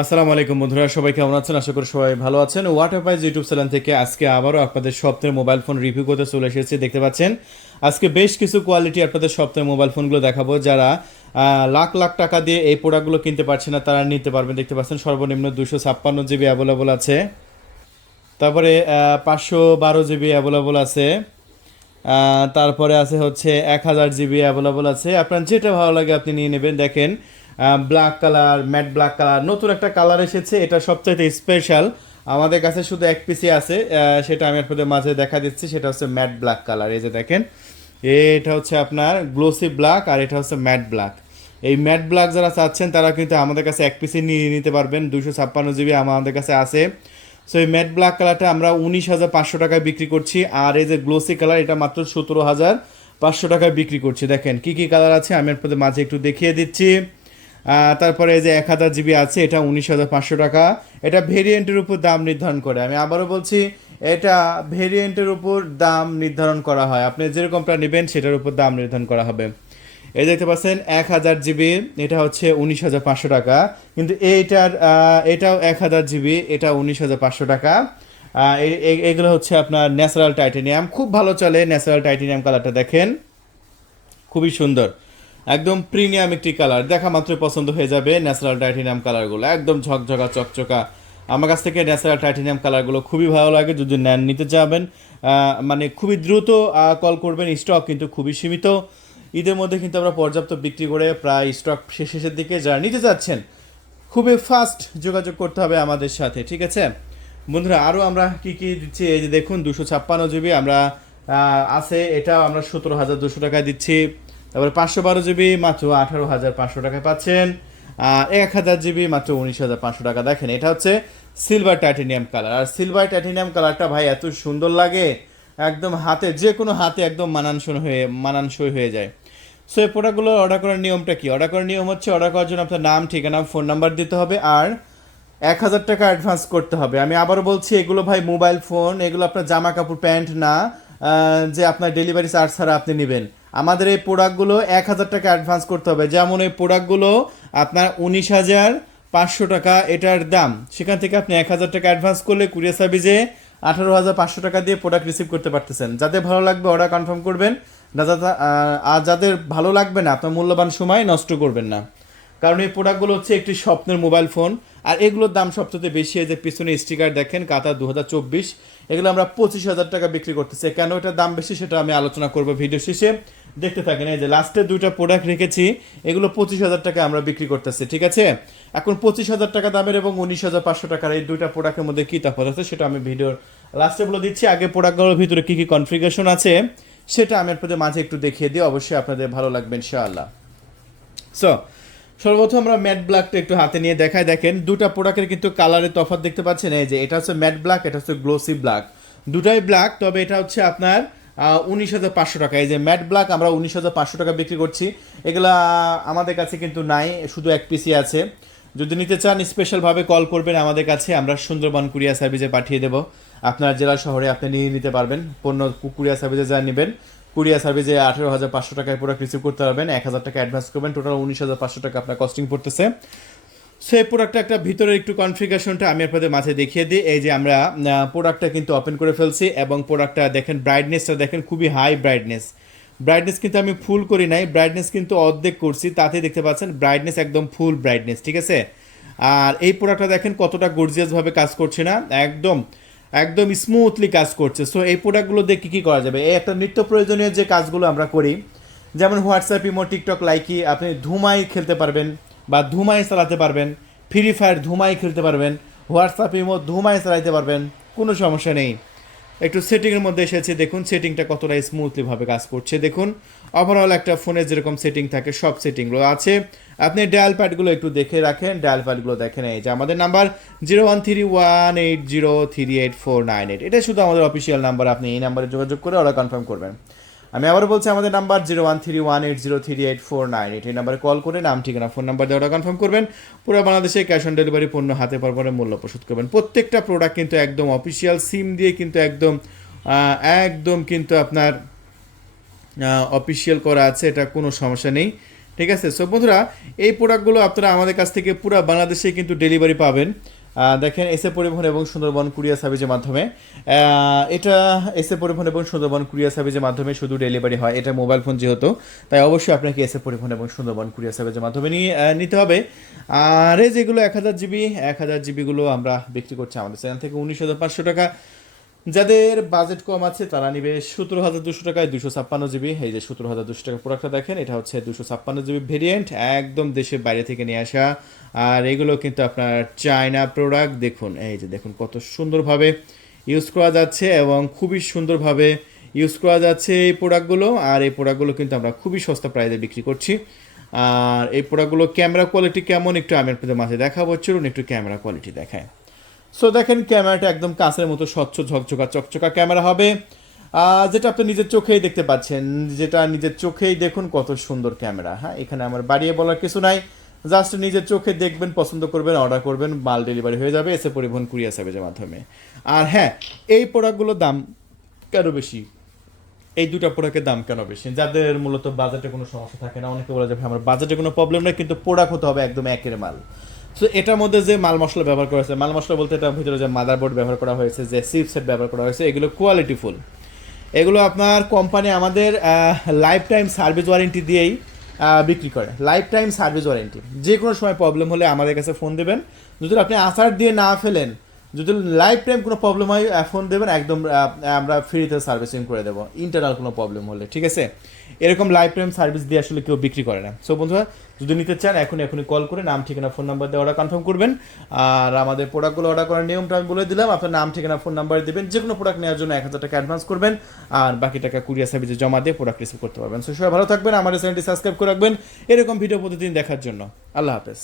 আসসালামু আলাইকুম বন্ধুরা, সবাই কেমন আছেন? আশা করি সবাই ভালো আছেন। ওয়াটারপাইজ ইউটিউব চ্যানেল থেকে আজকে আবারও আপনাদের সপ্তাহের মোবাইল ফোন রিভিউ করতে চলে এসেছি। দেখতে পাচ্ছেন আজকে বেশ কিছু কোয়ালিটি আপনাদের সপ্তাহের মোবাইল ফোনগুলো দেখাবো। যারা লাখ লাখ টাকা দিয়ে এই প্রোডাক্টগুলো কিনতে পারছে না তারা নিতে পারবেন। দেখতে পাচ্ছেন সর্বনিম্ন 256 জিবি অ্যাভেলেবল আছে, তারপরে 512 জিবি অ্যাভেলেবল আছে, তারপরে আছে হচ্ছে 1000 জিবি অ্যাভেলেবল আছে। আপনার যেটা ভালো লাগে আপনি নিয়ে নেবেন। দেখেন black colour, matte black colour, নতুন একটা কালার এসেছে, এটা সবচাইতে স্পেশাল। আমাদের কাছে শুধু এক পিসি আছে, সেটা আমি আপনাদের মাঝে দেখা দিচ্ছি। সেটা হচ্ছে ম্যাট ব্ল্যাক কালার। এই যে দেখেন, এটা হচ্ছে আপনার গ্লোসি ব্ল্যাক আর এটা হচ্ছে ম্যাট ব্ল্যাক। এই ম্যাট ব্ল্যাক যারা চাচ্ছেন তারা কিন্তু আমাদের কাছে এক পিসি নিয়ে নিতে পারবেন। 256 জিবি আমাদের কাছে আছে। সো এই ম্যাট ব্ল্যাক কালারটা আমরা 19,500 টাকায় বিক্রি করছি। আর এই যে গ্লোসি কালার এটা মাত্র 17,500 টাকায় বিক্রি করছি। দেখেন কি কি কালার আছে আমি আপনাদের মাঝে একটু দেখিয়ে দিচ্ছি। তারপরে এই যে 1000 জিবি আছে, এটা 19,500 টাকা। এটা ভেরিয়েন্টের উপর দাম নির্ধারণ করে। আমি আবারও বলছি, এটা ভেরিয়েন্টের উপর দাম নির্ধারণ করা হয়। আপনি যেরকমটা নেবেন সেটার উপর দাম নির্ধারণ করা হবে। এই দেখতে পাচ্ছেন 1000 জিবি, এটা হচ্ছে 19,500 টাকা। কিন্তু এটাও 1000 জিবি, এটা 19,500 টাকা। এগুলো হচ্ছে আপনার ন্যাচারাল টাইটেনিয়াম, খুব ভালো চলে। ন্যাচারাল টাইটেনিয়াম কালারটা দেখেন, খুবই সুন্দর, একদম প্রিমিয়াম একটি কালার। দেখা মাত্রই পছন্দ হয়ে যাবে ন্যাচারাল টাইটেনিয়াম কালারগুলো, একদম ঝকঝকা চকচকা। আমার কাছ থেকে ন্যাচারাল টাইটেনিয়াম কালারগুলো খুবই ভালো লাগে। যদি নেন নিতে যাবেন, মানে খুবই দ্রুত কল করবেন। স্টক কিন্তু খুবই সীমিত। ঈদের মধ্যে কিন্তু আমরা পর্যাপ্ত বিক্রি করে প্রায় স্টক শেষের দিকে। যারা নিতে চাচ্ছেন খুবই ফাস্ট যোগাযোগ করতে হবে আমাদের সাথে, ঠিক আছে বন্ধুরা? আরও আমরা কি কি দিচ্ছি, এই যে দেখুন 256 জিবি আমরা আছে, এটা আমরা 17,200 টাকায় দিচ্ছি। তারপরে 512 জিবি মাত্র 18,500 টাকায় পাচ্ছেন। আর 1000 জিবি মাত্র 19,500 টাকা। দেখেন এটা হচ্ছে সিলভার টাইটেনিয়াম কালার। আর সিলভার টাইটেনিয়াম কালারটা ভাই এত সুন্দর লাগে, একদম হাতে, যে কোনো হাতে একদম মানানসই হয়ে যায়। সো এই প্রোডাক্টগুলো অর্ডার করার নিয়মটা কি? অর্ডার করার নিয়ম হচ্ছে, অর্ডার করার জন্য আপনার নাম, ঠিকানা, ফোন নাম্বার দিতে হবে আর 1,000 টাকা অ্যাডভান্স করতে হবে। আমি আবারও বলছি, এগুলো ভাই মোবাইল ফোন, এগুলো আপনার জামা কাপড় প্যান্ট না, যে আপনার ডেলিভারি চার্জ ছাড়া আপনি নেবেন। আমাদের এই প্রোডাক্টগুলো 1,000 টাকা অ্যাডভান্স করতে হবে। যেমন এই প্রোডাক্টগুলো আপনার 19,500 টাকা এটার দাম, সেখান থেকে আপনি 1,000 টাকা অ্যাডভান্স করলে কুরিয়ার সার্ভিসে 18,500 টাকা দিয়ে প্রোডাক্ট রিসিভ করতে পারতেছেন। যাদের ভালো লাগবে অর্ডার কনফার্ম করবেন, আর যাদের ভালো লাগবে না আপনার মূল্যবান সময় নষ্ট করবেন না। কারণ এই প্রোডাক্টগুলো হচ্ছে একটি স্বপ্নের মোবাইল ফোন। আর এগুলোর দাম সবচেয়ে বেশি। এই যে পিছনে স্টিকার দেখেন, কাতার 2024, এগুলো আমরা 25,000 টাকা বিক্রি করতেছি। কেন এটার দাম বেশি সেটা আমি আলোচনা করবো ভিডিও শেষে, দেখতে থাকেন। এই যে লাস্টে দুইটা প্রোডাক্ট রেখেছি, এগুলো 25,000 টাকা আমরা বিক্রি করতেছি, ঠিক আছে? এখন 25,000 টাকা দামের এবং 19,500 টাকার এই দুইটা প্রোডাক্টের মধ্যে কী তফাৎ আছে সেটা আমি ভিডিওর লাস্টে বলে দিচ্ছি। আগে প্রোডাক্টগুলোর ভিতরে কী কী কনফিগারেশন আছে সেটা আমি আপনাদের মাঝে একটু দেখিয়ে দিই, অবশ্যই আপনাদের ভালো লাগবে ইনশাআল্লাহ। সো সর্বপ্রথম আমরা ম্যাট ব্ল্যাকটা একটু হাতে নিয়ে দেখাই। দেখেন দুটা প্রোডাক্টের কিন্তু কালারের তফাৎ দেখতে পাচ্ছেন। এই যে এটা হচ্ছে ম্যাট ব্ল্যাক, এটা হচ্ছে গ্লোসি ব্ল্যাক, দুটাই ব্ল্যাক। তবে এটা হচ্ছে আপনার 19,500 টাকা। এই যে ম্যাট ব্ল্যাক আমরা 19,500 টাকা বিক্রি করছি। এগুলা আমাদের কাছে কিন্তু নাই, শুধু এক পিসি আছে। যদি নিতে চান স্পেশালভাবে কল করবেন আমাদের কাছে, আমরা সুন্দরবন কুরিয়ার সার্ভিসে পাঠিয়ে দেবো। আপনার জেলা শহরে আপনি নিয়ে নিতে পারবেন। পণ্য কুরিয়ার সার্ভিসে যা নেবেন, কুরিয়ার সার্ভিসে 18,500 টাকায় প্রোডাক্ট রিসিভ করতে পারবেন। 1,000 টাকা অ্যাডভান্স করবেন, টোটাল 19,500 টাকা আপনার কস্টিং পড়তেছে। সেই প্রোডাক্টটা একটা ভিতরে একটু কনফিগারেশনটা আমি আপনাদের মাঝে দেখিয়ে দিই। এই যে আমরা প্রোডাক্টটা কিন্তু ওপেন করে ফেলছি এবং প্রোডাক্টটা দেখেন, ব্রাইটনেসটা দেখেন, খুবই হাই ব্রাইটনেস। ব্রাইটনেস কিন্তু আমি ফুল করি নাই, ব্রাইটনেস কিন্তু অর্ধেক করছি, তাতে দেখতে পাচ্ছেন ব্রাইটনেস একদম ফুল ব্রাইটনেস, ঠিক আছে? আর এই প্রোডাক্টটা দেখেন কতটা গর্জিয়াসভাবে কাজ করছে না, একদম একদম স্মুথলি কাজ করছে। সো এই প্রোডাক্টগুলো দিয়ে কী কী করা যাবে, এই একটা নিত্য প্রয়োজনীয় যে কাজগুলো আমরা করি, যেমন হোয়াটসঅ্যাপ, ইমো, টিকটক, লাইকি, আপনি ধুমাই খেলতে পারবেন বা ধুমাই চালাতে পারবেন। ফ্রি ফায়ার ধুমাই খেলতে পারবেন, হোয়াটসঅ্যাপ, ইমো ধুমাই চালাতে পারবেন, কোনো সমস্যা নেই। একটু সেটিংয়ের মধ্যে এসেছে, দেখুন সেটিংটা কতটা স্মুথলিভাবে কাজ করছে। দেখুন ওভারঅল একটা ফোনে যেরকম সেটিং থাকে সব সেটিংগুলো আছে। আপনি ডায়াল প্যাডগুলো একটু দেখে রাখেন, ডায়াল প্যাডগুলো দেখেন। এই যে আমাদের নাম্বার 0131803849, এটা শুধু আমাদের অফিসিয়াল নাম্বার। আপনি এই নাম্বারে যোগাযোগ করে অর্ডার কনফার্ম করবেন। আমি আবার বলছি, আমাদের নাম্বার 0131803849, এই নাম্বারে কল করে নাম, ঠিকানা, ফোন নাম্বার দিয়ে অর্ডার কনফার্ম করবেন। পুরো বাংলাদেশে ক্যাশ অন ডেলিভারি, পণ্য হাতে পাওয়ার পরে মূল্য পরিশোধ করবেন। প্রত্যেকটা প্রোডাক্ট কিন্তু একদম অফিসিয়াল সিম দিয়ে কিন্তু একদম কিন্তু আপনার অফিসিয়াল করা আছে, এটা কোনো সমস্যা নেই। ঠিক আছে। সো বন্ধুরা, এই প্রোডাক্টগুলো আপনারা আমাদের কাছ থেকে পুরো বাংলাদেশে কিন্তু ডেলিভারি পাবেন। দেখেন এসএ পরিবহন এবং সুন্দরবন কুরিয়ার সার্ভিসের মাধ্যমে। এটা এসএ পরিবহন এবং সুন্দরবন কুরিয়ার সার্ভিসের মাধ্যমে শুধু ডেলিভারি হয়, এটা মোবাইল ফোন যেহেতু, তাই অবশ্যই আপনাকে এসএ পরিবহন এবং সুন্দরবন কুরিয়ার সার্ভিসের মাধ্যমে নিতে হবে। আর এই যেগুলো 1000 জিবি, 1000 জিবিগুলো আমরা বিক্রি করছি আমাদের চ্যানেল থেকে 19,500 টাকা। যাদের বাজেট কম আছে তারা নিবে 17,200 টাকায় 256 জিবি। এই যে 17,200 টাকা প্রোডাক্টটা দেখেন, এটা হচ্ছে 256 জিবি ভেরিয়েন্ট, একদম দেশের বাইরে থেকে নিয়ে আসা। আর এগুলো কিন্তু আপনার চায়না প্রোডাক্ট। দেখুন, এই যে দেখুন কত সুন্দরভাবে ইউজ করা যাচ্ছে এবং খুবই সুন্দরভাবে ইউজ করা যাচ্ছে এই প্রোডাক্টগুলো। আর এই প্রোডাক্টগুলো কিন্তু আমরা খুবই সস্তা প্রাইসে বিক্রি করছি। আর এই প্রোডাক্টগুলো ক্যামেরা কোয়ালিটি কেমন একটু আমি আপনাদের মাঝে দেখাবো, চলুন একটু ক্যামেরা কোয়ালিটি দেখায়। সো দেখেন ক্যামেরাটা একদম কাঁচের মতো স্বচ্ছ ঝকঝকা চকচকা ক্যামেরা হবে, যেটা আপনি নিজের চোখেই দেখতে পাচ্ছেন, যেটা নিজের চোখেই দেখুন কত সুন্দর ক্যামেরা। হ্যাঁ, এখানে আমার বাড়িয়ে বলার কিছু নাই, জাস্ট নিজের চোখে দেখবেন, পছন্দ করবেন, অর্ডার করবেন, মাল ডেলিভারি হয়ে যাবে এসে পরিবহন কুরিয়ার সার্ভিসের মাধ্যমে। আর হ্যাঁ, এই প্রোডাক্টগুলোর দাম কেন বেশি, এই দুটো প্রোডাক্টের দাম কেন বেশি? যাদের মূলত বাজেটে কোনো সমস্যা থাকে না, অনেকে বলে যে ভাই আমার বাজেটে কোনো প্রবলেম নেই, কিন্তু প্রোডাক্ট হতে হবে একদম একের মাল। সো এটার মধ্যে যে মাল মশলা ব্যবহার করা হয়েছে, মাল মশলা বলতে এটার ভিতরে যে মাদারবোর্ড ব্যবহার করা হয়েছে, যে চিপসেট ব্যবহার করা হয়েছে, এগুলো কোয়ালিটিফুল। এগুলো আপনার কোম্পানি আমাদের লাইফ টাইম সার্ভিস ওয়ারেন্টি দিয়েই বিক্রি করে। লাইফ টাইম সার্ভিস ওয়ারেন্টি, যে কোনো সময় প্রবলেম হলে আমাদের কাছে ফোন দেবেন। যদি আপনি আসার দিয়ে না ফেলেন, যদি লাইফ টাইম কোনো প্রবলেম হয় ফোন দেবেন, একদম আমরা ফ্রিতে সার্ভিসিং করে দেবো ইন্টারনাল কোনো প্রবলেম হলে। ঠিক আছে, এরকম লাইফ টাইম সার্ভিস দিয়ে আসলে কেউ বিক্রি করে না। সো বন্ধুরা, যদি নিতে চান এখনই কল করে নাম ঠিকানা ফোন নাম্বার দিয়ে অর্ডার কনফার্ম করবেন। আর আমাদের প্রোডাক্টগুলো অর্ডার করার নিয়মটা আমি বলে দিলাম, আপনার নাম ঠিকানা ফোন নাম্বার দেবেন, যে কোনো প্রোডাক্ট নেওয়ার জন্য 1000 টাকা অ্যাডভান্স করবেন, আর বাকি টাকা কুরিয়ার সার্ভিসে জমা দিয়ে প্রোডাক্ট রিসিভ করতে পারবেন। সো সবাই ভালো থাকবেন, আমাদের চ্যানেলটি সাবস্ক্রাইব করে রাখবেন এরকম ভিডিও প্রতিদিন দেখার জন্য। আল্লাহ হাফেজ।